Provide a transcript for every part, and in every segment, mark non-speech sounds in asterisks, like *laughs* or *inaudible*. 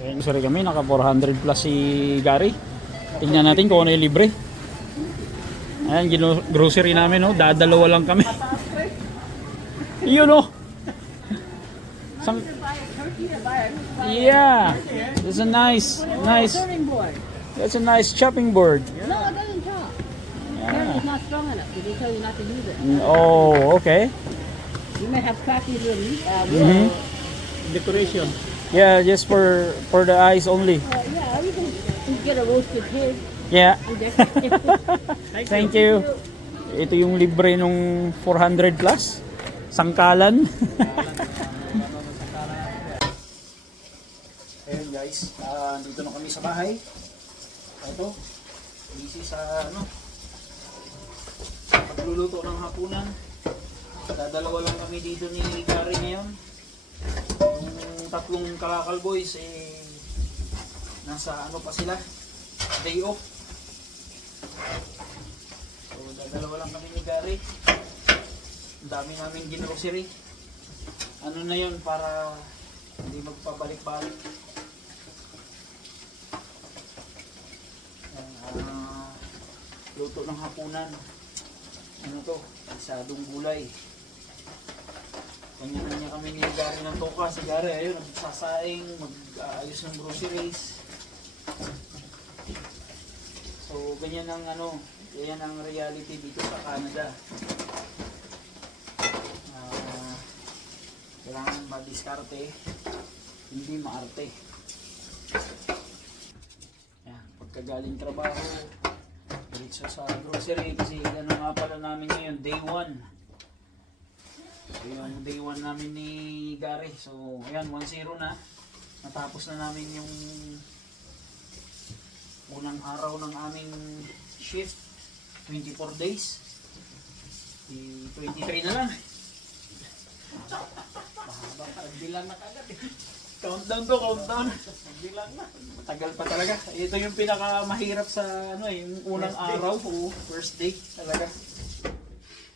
Ayan, sorry kami, naka 400 plus si Gary. Tingnan natin kung ano yung libre. Ayan, grocery namin, no? dadalawa lang kami. *laughs* Yun, no? Sang- yeah, that's a nice, nice, that's a nice chopping board. No, it doesn't chop. Yeah. It's not strong enough. They tell you not to use it. Oh, okay. You may have cracky little meat. Uh, Mhm. Decoration. Yeah, just for for the eyes only. uh, yeah, you can, get a roasted pig. Yeah. it. *laughs* Thank you. Ito yung libre nung 400 plus. Sangkalan. *laughs* Ayun guys, ah, dito na kami sa bahay. Ito, busy sa ano, pagluluto ng hapunan. Dadalawa lang kami dito ni Gary ngayon. Tatlong kalakal boys, eh, nasa ano pa sila, day off. So, dadalawa lang kami ni Gary. Ang dami namin ginrocery. Ano na yun para hindi magpabalik-balik. Ah, luto ng hapunan. Ano to? Isadong gulay. Kanya na niya kami ni Gary ng toka. Si Gary, ayun, nagsasaing, mag-aayos ng groceries. So, ganyan ang ano, ganyan ang reality dito sa Canada. Ah, kailangan madiskarte, hindi maarte. Yan, pagkagaling trabaho, diretso sa grocery kasi ano nga pala namin ngayon, day 1. Yung day 1 namin ni Gary. So, ayan, 1-0 na. Natapos na namin yung unang araw ng aming shift. 24 days. I 23 na lang. Mahaba pa. Nagbilang na kagad eh. Countdown to countdown. Nagbilang na. Matagal pa talaga. Ito yung pinaka mahirap sa ano eh yung unang araw. O first day talaga.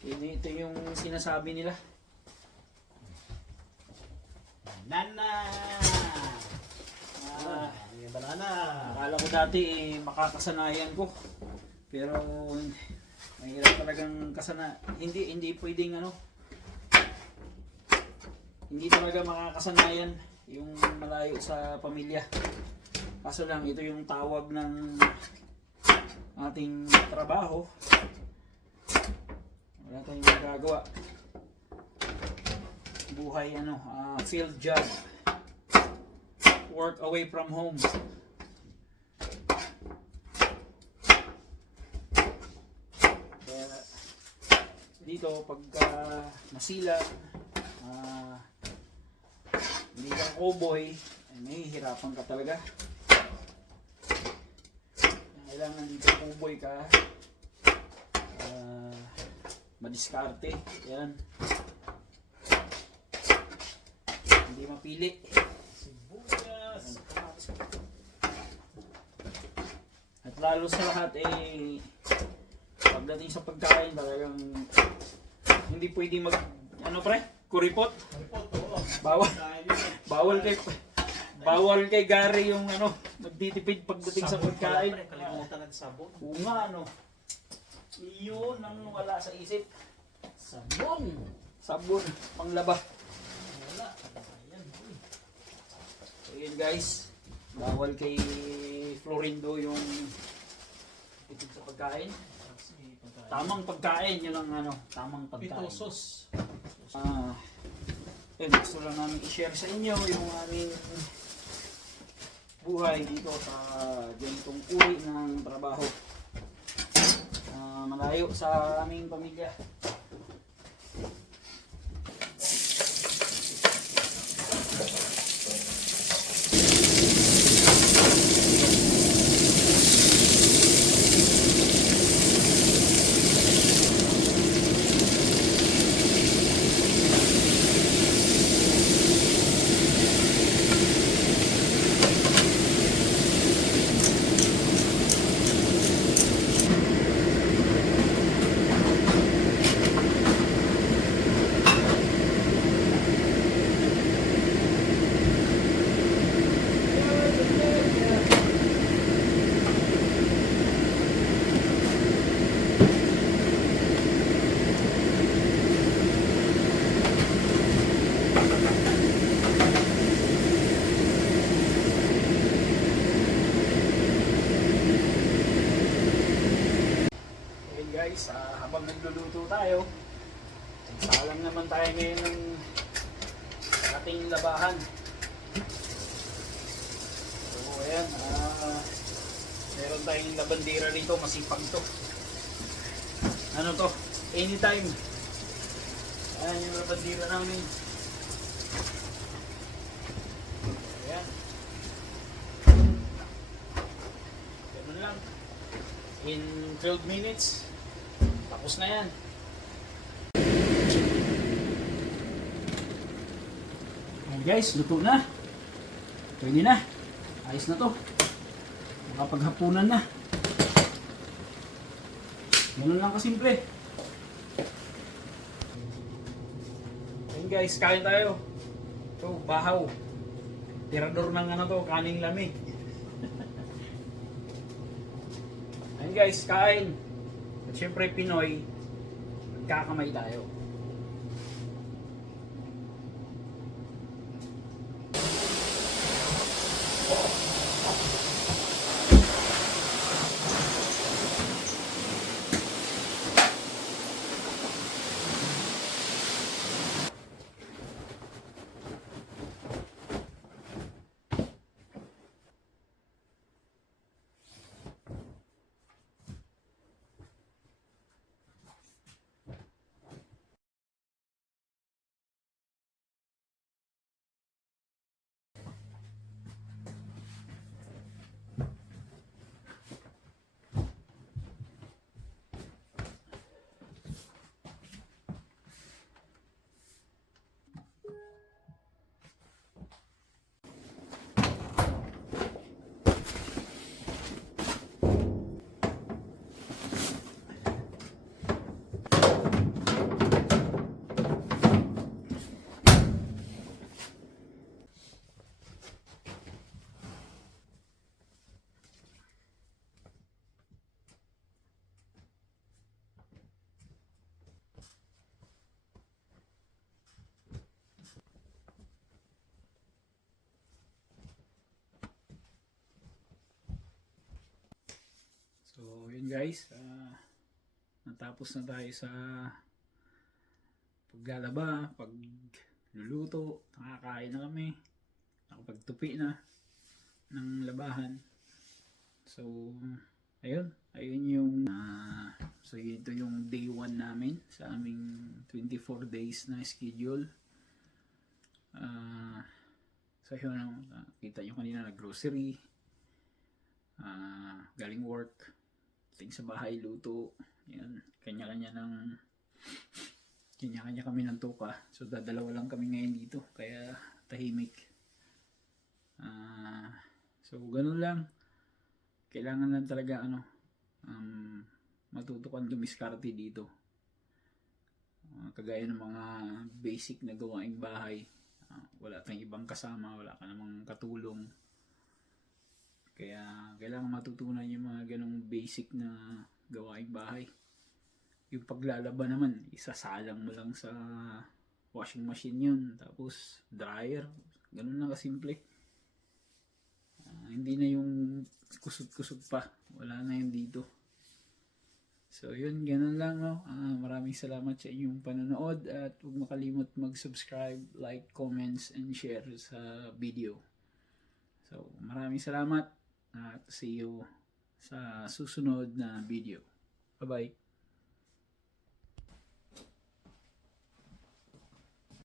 Ini ito yung sinasabi nila Nana! ah, May banana! Akala ko dati eh, makakasanayan ko. Pero mahirap talagang kasana. Hindi hindi pwedeng ano. Hindi talaga makakasanayan yung malayo sa pamilya. Kaso lang ito yung tawag ng ating trabaho. Wala tayong magagawa. Buhay ano, ah, field job. Work away from home. Dito pagka nasila ah hindi ka cowboy ay mahihirapan ka talaga kailangan dito cowboy ka ah madiskarte yan hindi mapili Sibuyas! At lalo sa lahat eh pagdating sa pagkain talagang hindi pwedeng mag ano pre? Kuripot? Report, oo. Bawal bawal kay bawal kay Gary yung ano magtitipid pagdating sa sabon pala, pagkain. pre. Kalimutan ng sabon. Oo nga ano. Iyon ang wala sa isip. Sabon! Sabon, panglaba. Wala. Ayan. uy. So yun guys, bawal kay Florindo yung tipid sa pagkain. Pagkain. Tamang pagkain, yun ang ano, tamang pagkain. Pitosos. Ah, eh, gusto lang namin i-share sa inyo yung aming buhay dito sa ganitong uri ng trabaho. Ah, malayo sa aming pamilya. Tayo. Salang naman tayo ngayon ng ating labahan. So, ayan. ah meron tayong labandera rito. Masipag to. Ano to? Anytime. Ayan yung labandera namin. Ayan. Ganun lang. In 12 minutes, tapos na yan. Guys, luto na. Pwede na. Ayos na to. Makapaghapunan na. Ganun lang kasimple. Ayan guys, kain tayo. Ito, bahaw. Tirador ng ano to, kaning lamig. *laughs* Ayan guys, kain. At syempre Pinoy, magkakamay tayo. Guys. ah, natapos na tayo sa paglalaba, pagluluto, nakakain na kami, nakapagtupi na ng labahan. So, ayun. Ayun yung, ah, so ito yung day 1 namin sa aming 24 days na schedule. Ah, so yun, ah, kita nyo kanina na grocery, ah, galing work, ting sa bahay, luto, yan, kanya-kanya ng kanya-kanya kami ng tuka. So dadalawa lang kami ngayon dito, kaya tahimik. Ah, so ganun lang. Kailangan lang talaga ano, um, matutukan dumiskarte dito. Ah, kagaya ng mga basic na gawaing bahay. Ah, wala tayong ibang kasama, wala ka namang katulong. Kaya kailangan matutunan yung mga ganong basic na gawaing bahay. Yung paglalaba naman, isasalang mo lang sa washing machine yun. Tapos dryer. Ganun lang kasimple. Ah, hindi na yung kusog-kusog pa. Wala na yun dito. So yun, ganun lang no. Ah, maraming salamat sa inyong panonood at huwag makalimot mag-subscribe, like, comments, and share sa video. So maraming salamat at see you sa susunod na video. Bye-bye.